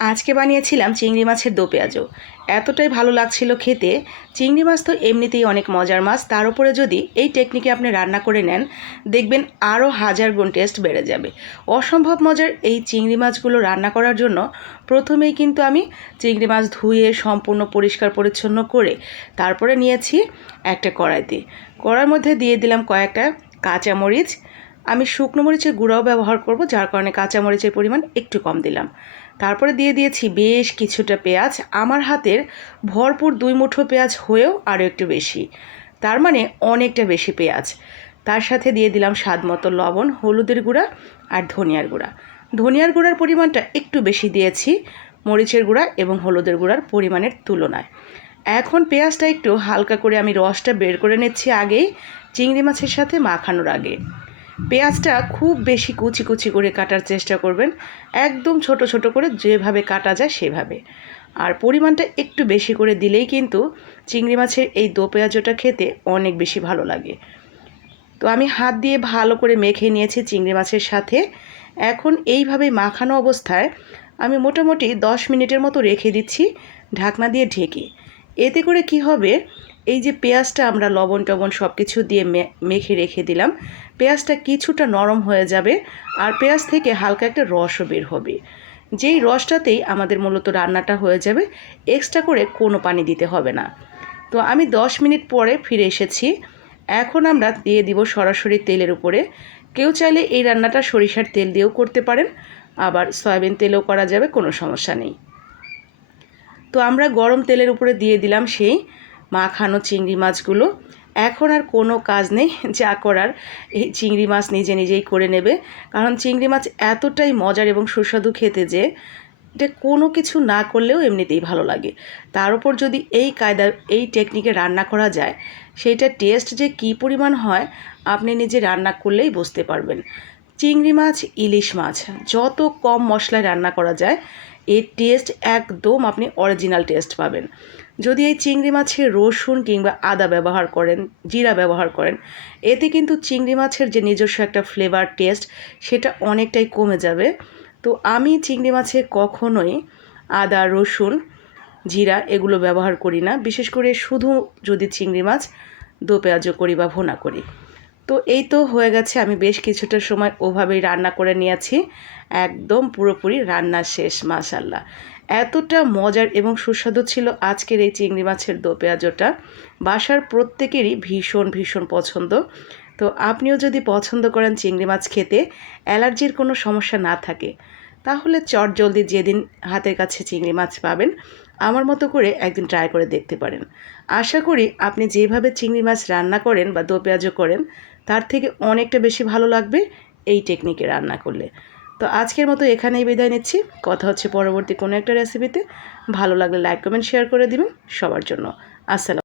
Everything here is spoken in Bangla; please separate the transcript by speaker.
Speaker 1: আজকে বানিয়েছিলাম চিংড়ি মাছের দো পেঁয়াজও। এতটাই ভালো লাগছিল খেতে। চিংড়ি মাছ তো এমনিতেই অনেক মজার মাছ। তার উপরে যদি এই টেকনিকে আপনি রান্না করে নেন, দেখবেন আরও হাজার গুণ টেস্ট বেড়ে যাবে। অসম্ভব মজার এই চিংড়ি মাছগুলো রান্না করার জন্য প্রথমেই কিন্তু আমি চিংড়ি মাছ ধুয়ে, সম্পূর্ণ পরিষ্কার পরিচ্ছন্ন করে তারপরে নিয়েছি একটা কড়াইতে। কড়ার মধ্যে দিয়ে দিলাম কয়েকটা কাঁচামরিচ। আমি শুকনো মরিচের গুঁড়াও ব্যবহার করব, যার কারণে কাঁচামরিচের পরিমাণ একটু কম দিলাম। তারপরে দিয়ে দিয়েছি বেশ কিছুটা পেঁয়াজ। আমার হাতের ভরপুর দুই মুঠো পেঁয়াজ হয়েও আরও একটু বেশি। তার মানে অনেকটা বেশি পেঁয়াজ। তার সাথে দিয়ে দিলাম স্বাদ মতো লবণ, হলুদের গুঁড়া আর ধনিয়ার গুঁড়া। ধনিয়ার গুঁড়ার পরিমাণটা একটু বেশি দিয়েছি, মরিচের গুঁড়া এবং হলুদের গুঁড়ার পরিমাণের তুলনায়। এখন পেঁয়াজটা একটু হালকা করে আমি রসটা বের করে নিচ্ছি আগেই, চিংড়ি মাছের সাথে মাখানোর আগে। পেঁয়াজটা খুব বেশি কুচি কুচি করে কাটার চেষ্টা করবেন। একদম ছোট ছোট করে যেভাবে কাটা যায় সেভাবে। আর পরিমাণটা একটু বেশি করে দিলেই কিন্তু চিংড়ি মাছের এই দো পেঁয়াজটা খেতে অনেক বেশি ভালো লাগে। তো আমি হাত দিয়ে ভালো করে মেখে নিয়েছি চিংড়ি মাছের সাথে। এখন এইভাবে মাখানো অবস্থায় আমি মোটামুটি দশ মিনিটের মতো রেখে দিচ্ছি ঢাকনা দিয়ে ঢেকে। এতে করে কি হবে এই যে পেঁয়াজটা আমরা লবণ টবণ সব কিছু দিয়ে মেখে রেখে দিলাম, পেঁয়াজটা কিছুটা নরম হয়ে যাবে আর পেঁয়াজ থেকে হালকা একটা রসও বের হবে। যেই রসটাতেই আমাদের মূলত রান্নাটা হয়ে যাবে এক্সট্রা করে কোনো পানি দিতে হবে না। তো আমি দশ মিনিট পরে ফিরে এসেছি। এখন আমরা দিয়ে দিব সরাসরি তেলের উপরে। কেউ চাইলে এই রান্নাটা সরিষার তেল দিয়েও করতে পারেন, আবার সয়াবিন তেলেও করা যাবে, কোনো সমস্যা নেই। তো আমরা গরম তেলের উপরে দিয়ে দিলাম সেই মাখানো চিংড়ি মাছগুলো। এখন আর কোনো কাজ নেই, যা করার। এই চিংড়ি মাছ নিজে নিজেই করে নেবে। কারণ চিংড়ি মাছ এতটাই মজার এবং সুস্বাদু খেতে যে, এটা কোনো কিছু না করলেও এমনিতেই ভালো লাগে। তার উপর যদি এই কায়দা, এই টেকনিকে রান্না করা যায়, সেইটা টেস্ট যে কী পরিমাণ হয়, আপনি নিজে রান্না করলেই বুঝতে পারবেন। চিংড়ি মাছ, ইলিশ মাছ, যত কম মশলায় রান্না করা যায় এর টেস্ট একদম আপনি অরিজিনাল টেস্ট পাবেন। যদি এই চিংড়ি মাছের রসুন কিংবা আদা ব্যবহার করেন, জিরা ব্যবহার করেন, এতে কিন্তু চিংড়ি মাছের যে নিজস্ব একটা ফ্লেভার টেস্ট সেটা অনেকটাই কমে যাবে। তো আমি চিংড়ি মাছে কখনোই আদা, রসুন, জিরা এগুলো ব্যবহার করি না। বিশেষ করে শুধু যদি চিংড়ি মাছ, দো পেঁয়াজও করি বা ভোনা করি। তো এই তো হয়ে গেছে, আমি বেশ কিছুটা সময় ওভাবেই রান্না করে নিয়েছি। একদম পুরোপুরি রান্না শেষ মাশাল্লাহ এতটা মজার এবং সুস্বাদু ছিল আজকের এই চিংড়ি মাছের দো পেঁয়াজটা। বাসার প্রত্যেকেরই ভীষণ ভীষণ পছন্দ। তো আপনিও যদি পছন্দ করেন চিংড়ি মাছ খেতে, অ্যালার্জির কোনো সমস্যা না থাকে। তাহলে চট জলদি যেদিন হাতের কাছে চিংড়ি মাছ পাবেন, আমার মতো করে একদিন ট্রাই করে দেখতে পারেন। আশা করি আপনি যেভাবে চিংড়ি মাছ রান্না করেন বা দো পেঁয়াজও করেন, তার থেকে অনেকটা বেশি ভালো লাগবে এই টেকনিকে রান্না করলে। তো আজকের মতো এখানেই বিদায় নিচ্ছি। কথা হচ্ছে পরবর্তী কোনো একটা রেসিপিতে ভালো লাগলে লাইক কমেন্ট শেয়ার করে দিবেন সবার জন্য। আসসালাম।